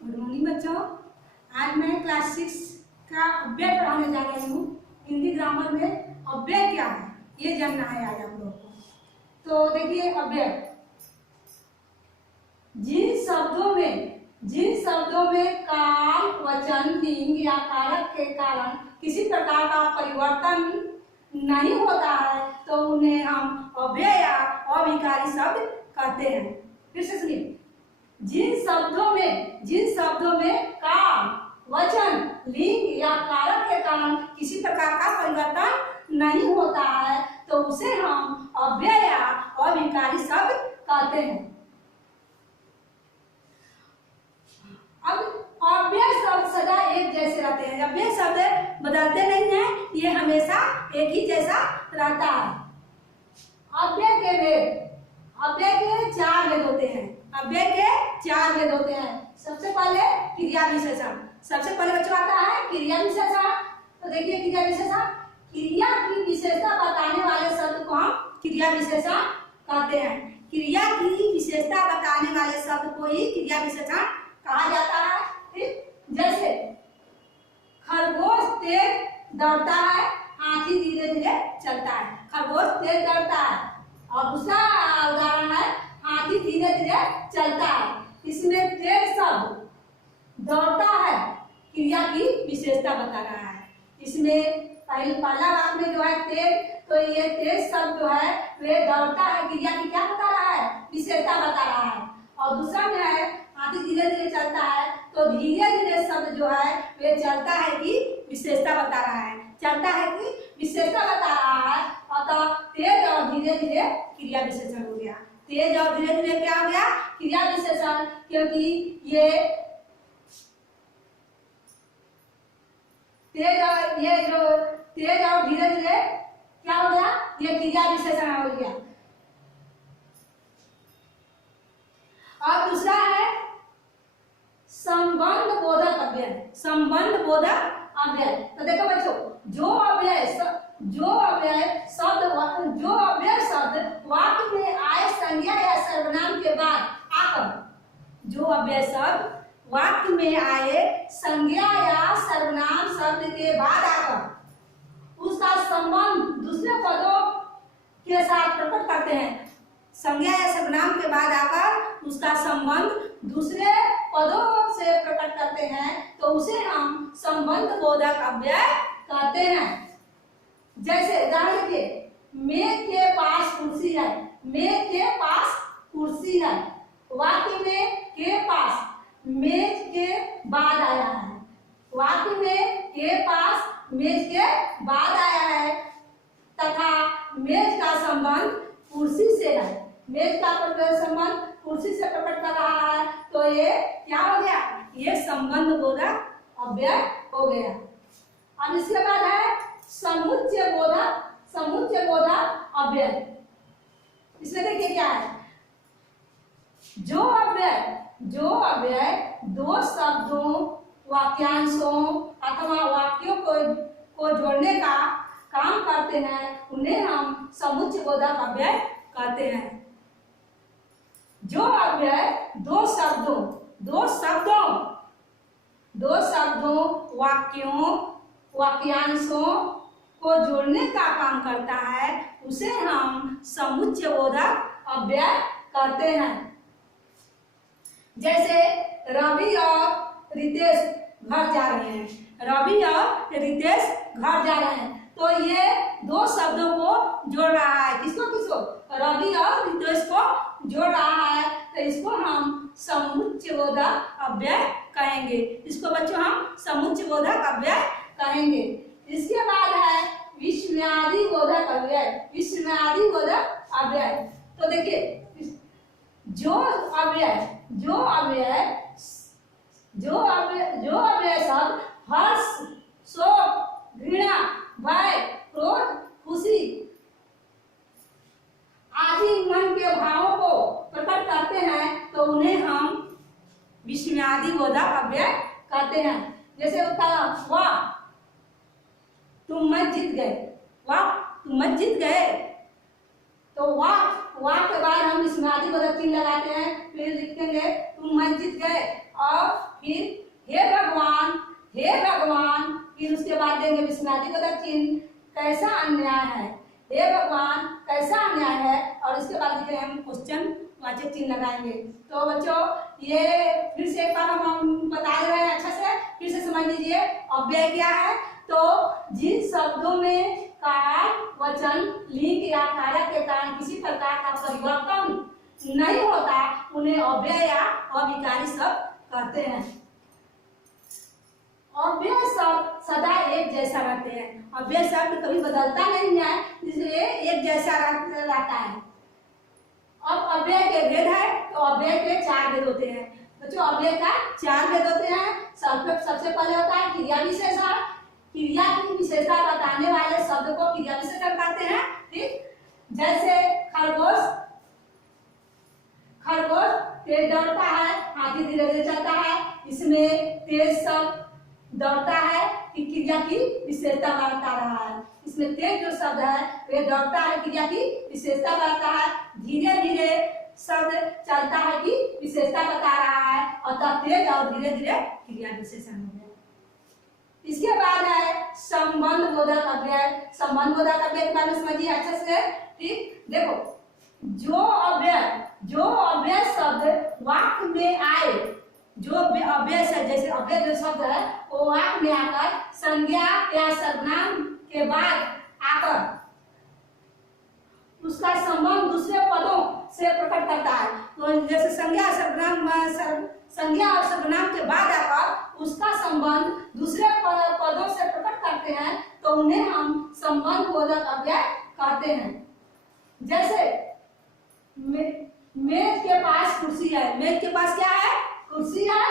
Good morning बच्चों। आज मैं क्लास 6 का अव्यय पढ़ाने जा रही हूँ। हिंदी ग्रामर में अव्यय क्या है ये जानना है आज आप लोगों को। तो देखिए अव्यय जिन शब्दों में काल, वचन, लिंग या कारक के कारण किसी प्रकार का परिवर्तन नहीं होता है तो उन्हें हम अव्यय या अविकारी शब्द कहते हैं। फिर से सुनिए, जिन शब्दों में काल, वचन, लिंग या कारक के कारण किसी प्रकार का परिवर्तन नहीं होता है तो उसे हम अव्यय या अविकारी शब्द कहते हैं। अब अव्यय शब्द सदा एक जैसे रहते हैं। अव्यय शब्द बदलते नहीं हैं, ये हमेशा एक ही जैसा रहता है। अव्यय के चार भेद होते हैं। सबसे पहले क्रिया विशेषण। सबसे पहले बच्चों आता है क्रिया विशेषण। तो देखिए क्रिया विशेषण, क्रिया की विशेषता बताने वाले शब्द को हम क्रिया विशेषण कहते हैं। क्रिया की विशेषता बताने वाले शब्द को ही क्रिया विशेषण कहा जाता है। जैसे खरगोश तेज दौड़ता है, हाथी धीरे धीरे चलता है। खरगोश तेज दौड़ता है और दूसरा उदाहरण है हाथी धीरे धीरे चलता है। इसमें तेज शब्द दौड़ता है क्रिया की विशेषता बता रहा है। इसमें पहला वाक्य में जो है तेज, तो ये तेज शब्द जो है वे दौड़ता है क्रिया की क्या बता रहा है, विशेषता बता रहा है। और दूसरा में है हाथी धीरे धीरे चलता है, तो धीरे धीरे शब्द जो है वे चलता है कि विशेषता बता रहा है, चलता है कि विशेषता बता रहा है। अतः तेज और धीरे धीरे क्रिया विशेषण हो गया। तेज और धीरे धीरे क्या हो गया, क्रिया विशेषण, क्योंकि ये तेज और धीरे धीरे क्या हो गया, ये क्रिया विशेषण हो गया। और दूसरा है संबंध बोधक अव्यय। संबंध बोधक अव्यय, तो देखो बच्चों, जो अव्यय शब्द वाक्य में आए संज्ञा या सर्वनाम के बाद आकर, जो अव्यय शब्द वाक्य में आए संज्ञा या सर्वनाम शब्द के बाद आकर उसका संबंध दूसरे पदों के साथ प्रकट करते हैं। संज्ञा या सर्वनाम के बाद आकर उसका संबंध दूसरे पदों से प्रकट करते हैं तो उसे हम संबंध बोधक अव्यय कहते हैं। जैसे उदाहरण के, मेज के पास कुर्सी है। मेज के पास कुर्सी है, वाक्य में के पास मेज के बाद आया है। वाक्य में के पास मेज के बाद आया है तथा मेज का संबंध कुर्सी से है। मेज का संबंध कुर्सी से प्रकट कर रहा है, तो ये क्या हो गया, ये संबंध बोधक अव्यय हो गया। अब इसके बाद है समुच्चय बोधक अव्यय। इसमें देखिए क्या है, जो अव्यय दो शब्दों, वाक्यांशों अथवा वाक्यों को जोड़ने का काम करते हैं उन्हें हम समुच्चय बोधक अव्यय कहते हैं। जो अव्यय दो शब्दों, वाक्यों, वाक्यांशों को जोड़ने का काम करता है उसे हम समुच्चय बोधक अव्यय कहते हैं। जैसे रवि और रितेश घर जा रहे हैं। रवि और रितेश घर जा रहे हैं, तो ये दो शब्दों को जोड़ रहा है। किसको रवि और रितेश को जोड़ रहा है, तो इसको हम समुच्चय बोधक अव्यय कहेंगे। इसको बच्चों हम समुच्चय बोधक अव्यय कहेंगे। इसके बाद है विस्मयादि बोधक अव्यय। तो देखिए, जो अव्यय शब्द हर्ष, शोक, घृणा, भय, क्रोध, खुशी आदि मन के भावों को प्रकट करते हैं तो उन्हें हम विस्मयादि बोधक अव्यय कहते हैं। जैसे वाह तुम मत जीत गए, तो वाह के बाद हम विस्मयादि बोधक चिन्ह लगाते हैं, फिर लिखेंगे तुम मत जीत गए और फिर ये फिर से एक बार हम बता रहे हैं, अच्छा से फिर से समझ लीजिए। अव्यय क्या है? तो जिन शब्दों में काल, वचन, लिंग या कारक के कारण किसी प्रकार का परिवर्तन नहीं होता उन्हें अव्यय या अविकारी शब्द कहते हैं। अव्यय शब्द सदा एक जैसा रहते हैं। अव्यय शब्द कभी बदलता नहीं है, इसलिए एक जैसा रहता है। अब अव्यय के भेद है, तो अव्यय के 4 भेद होते हैं बच्चों। अव्यय का 4 भेद होते हैं। सबसे पहले होता है क्रिया विशेषण। क्रिया की विशेषता बताने वाले शब्द को क्रिया विशेषण कहते हैं। ठीक, जैसे खरगोश, खरगोश तेज दौड़ता है, हाथी धीरे धीरे चलता है। इसमें तेज शब्द दौड़ता है कि क्रिया की विशेषता बता रहा है। इसमें तेज जो शब्द है वे दौड़ता है, क्रिया की विशेषता बताता है। धीरे धीरे शब्द चलता है कि विशेषता बता रहा है, अतः तेज और धीरे धीरे क्रिया विशेषण हो गया। इसके बाद है संबंध बोधक अव्यय। संबंध बोधक अव्यय के बारे में समझिए अच्छे से। ठीक, देखो जो अव्यय शब्द वाक्य में आए, जो अव्यय से जैसे अव्यय जो शब्द है वो वाक्य में आकर संज्ञा या सर्वनाम के बाद आकर उसका संबंध दूसरे पदों से प्रकट करता है। तो जैसे संज्ञा और सर्वनाम के बाद आकर उसका संबंध दूसरे पदों से प्रकट करते हैं, तो उन्हें हम संबंध बोधक अव्यय कहते हैं। जैसे मेज के पास कुर्सी है। मेज के पास क्या है? कुर्सी है।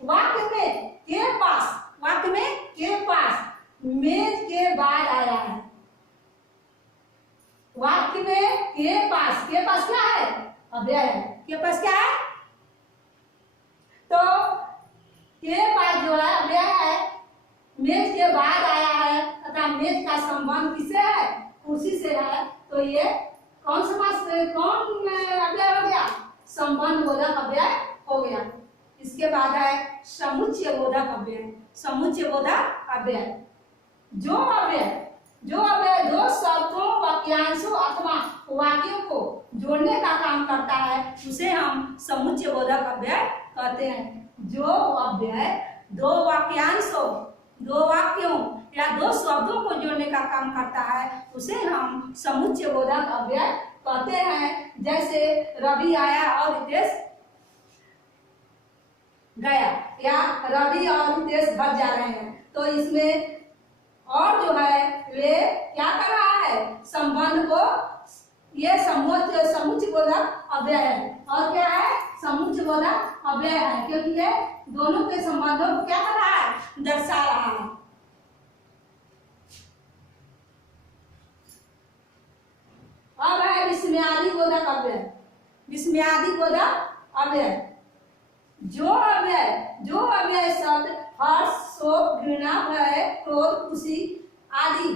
वाक्य में के पास मेज के बाद आया है। वाक्य में के पास क्या है? अव्यय है। के पास क्या है? तो के पास जो है अव्यय है, मेज के बाद आया है तथा मेज का संबंध किससे है? कुर्सी से है। तो ये कौन अव्यय हो गया? संबंध बोधक अव्यय हो गया। इसके बाद है समुच्चय बोधक अव्यय। समुच्चय बोधक अव्यय जो अव्यय दो शब्दों, वाक्यांशों अथवा वाक्यों को जोड़ने का काम करता है उसे हम समुच्चय बोधक अव्यय कहते हैं। जो अव्यय दो वाक्यांशों, दो वाक्यों या दो शब्दों को जोड़ने का काम करता है उसे हम समुच्चय बोधक अव्यय कहते हैं। जैसे रवि आया और रितेश गया, या रवि और रितेश बच जा रहे हैं, तो इसमें और जो है वे क्या कर रहा है? संबंध को, ये समुच्चय बोधक अव्यय है। और क्या है? समुच्चय बोधक अव्यय है, क्योंकि ये दोनों के संबंधों को क्या कर रहा है? दर्शा रहा है। अब है विस्मयादि बोधक अव्यय। विस्मयादि बोधक अव्यय जो अव्यय शब्द हर्ष, शोक, घृणा, भय, क्रोध, खुशी आदि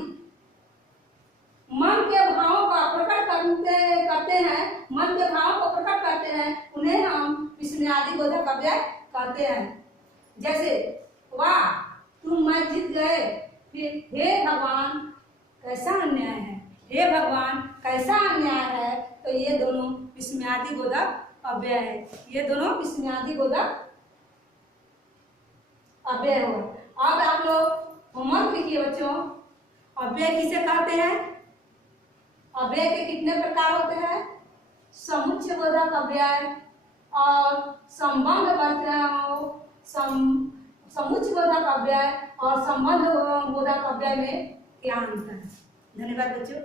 मन के भावों का प्रकट करते हैं, मन के भावों को प्रकट करते हैं, उन्हें हम विस्मयादि बोधक अव्यय कहते हैं। जैसे वाह तुम मैच जीत गए, फिर हे भगवान कैसा अन्याय है, हे भगवान कैसा अन्याय है, तो ये दोनों विस्मयादि बोधक अव्यय है। ये दोनों विस्मयादि बोधक अव्यय हो। अब आप लोग होमवर्क लिखिए बच्चों। अव्यय किसे कहते हैं? अव्यय के कितने प्रकार होते हैं? समुच्चय बोधक अव्यय और संबंध समुच्चय बोधक अव्यय और संबंध बोधक अव्यय में क्या अंतर है? धन्यवाद बच्चों।